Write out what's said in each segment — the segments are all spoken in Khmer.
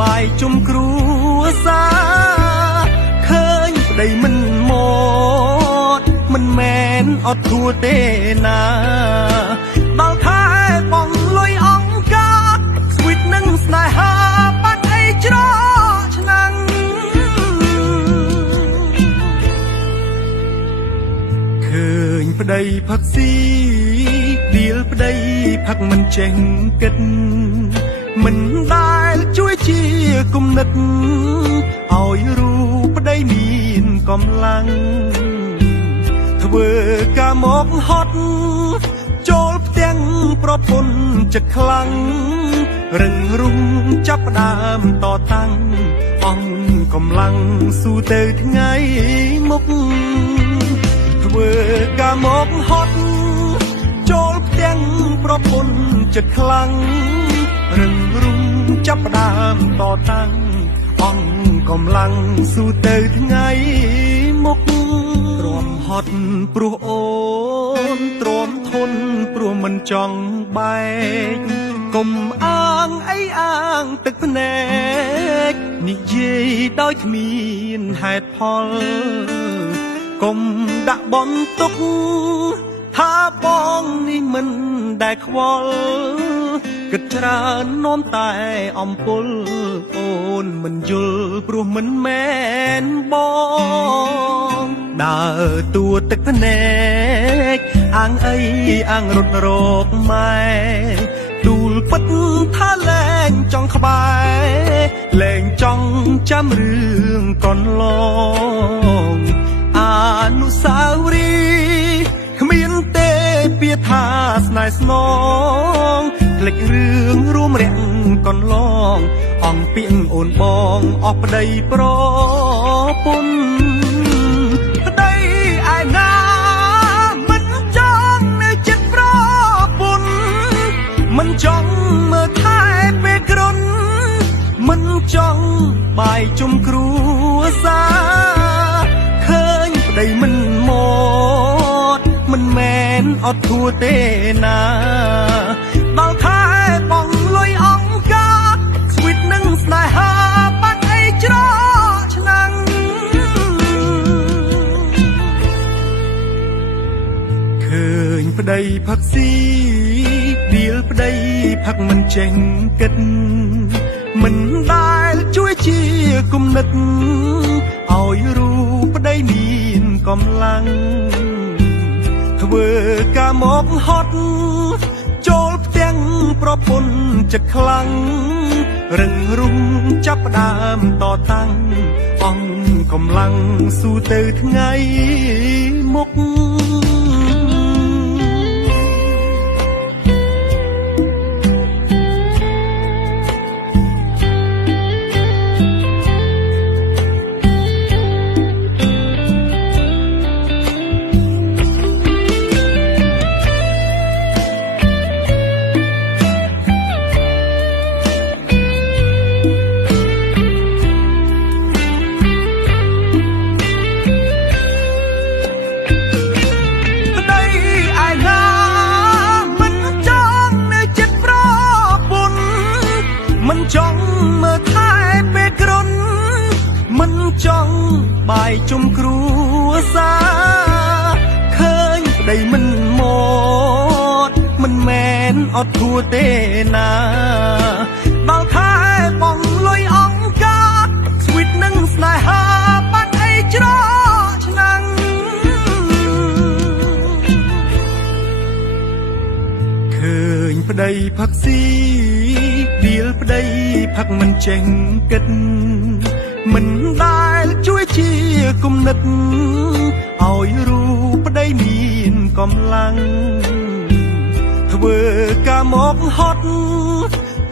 បាយជុំគ្រួសារឃើញប្តីមិនមកមិនមែនអត់ធួទេណាដល់ខែបងលុយអង្គការស្វីតនឹងស្នេហាបាត់អីច្រកឆ្នាំងឃើញប្តីផឹកស៊ីឌៀលប្តីផឹកមិនចេះគិតមិនដែលជួយជាគំនិតឲ្យរូបប្តីមានកម្លាំងធ្វើការមកហត់ចូលផ្ទាំងប្រពន្ធចិត្តខ្លាំងរឹងរុំចាប់ផ្ដើមតតាំងអង្គកម្លាំងស៊ូទៅថ្ងៃមុខធ្វើការមកហត់ចូលផ្ទាំងប្រពន្ធចិត្តខ្លាំងរឹងរុំចាប់ផ្ដើមតតាំងអង្គកម្លាំងស៊ូទៅថ្ងៃមុខទ្រាំហត់ព្រោះអូនទ្រាំធន់ព្រោះមិនចង់បែកកុំអាងអីអាងទឹកភ្នែកនិយាយដោយគ្មានហេតុផលកុំដាក់បន្ទុកថាបងនេះមិនដែលខ្វល់គិតច្រើននាំតែអំពុលអូនមិនយល់ព្រោះមិនមែនបងដើរតួទឹកភ្នែកអាងអីអាងរត់រកម៉ែទូលពិតថាលែងចង់ក្បែរលែងចង់ចាំរឿងកន្លងអនុស្សាវរីយ៍គ្មានទេពាក្យថាស្នេហ៍ស្នងភ្លេចរឿងរួមរាំងកន្លងអង្គពីងអូនបងអស់ប្តីប្រពន្ធប្តីឯណាមិនចង់នៅចិត្តប្រពន្ធមិនចង់មើលថែពេលគ្រុនមិនចង់បាយជុំគ្រួសារឃើញប្តីមិនមកមិនមែនអត់ធួទេណាដល់ខែបងលុយអង្គការស្វីតនឹងស្នេហាបាត់អីច្រកឆ្នាំងឃើញប្តីផឹកស៊ីឌៀលប្តីផឹកមិនចេះគិតមិនដែលជួយជាគំនិតឲ្យរូបប្តីមានកម្លាំងធ្វើការមកហត់ចូលផ្ទាំងប្រពន្ធចិត្តខ្លាំងរឹងរុំចាប់ផ្ដើមតតាំងអង្គកម្លាំងស៊ូទៅថ្ងៃមុខមិនចង់មើលថែពេលគ្រុនមិនចង់បាយជុំគ្រួសារឃើញប្តីមិនមកមិនមែនអត់ធួទេណាដល់ខែបងលុយអង្គការស្វីតនឹងស្នេហាបាត់អីច្រកឆ្នាំងឃើញប្តីផឹកស៊ីឌៀលប្តីផឹកមិនចេះគិតមិនដែលជួយជាគំនិតឲ្យរូបប្តីមានកម្លាំងធ្វើការមកហត់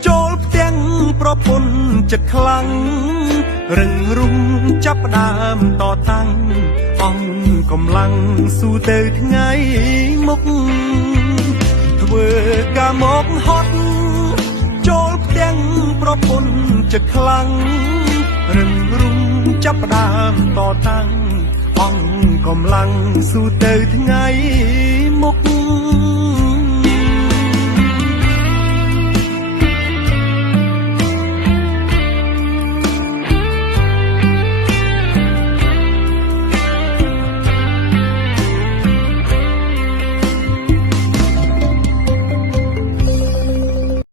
ចូលផ្ទាំងប្រពន្ធចិត្តខ្លាំងរឹងរុំចាប់ផ្ដើមតតាំងអង្គកម្លាំងស៊ូទៅថ្ងៃមុខធ្វើការមកហត់ចូលផ្ទាំងប្រពន្ធចិត្តខ្លាំងរឹងរុំចាប់ផ្ដើមតតាំងអង្គកម្លាំងស៊ូទៅថ្ងៃមុខ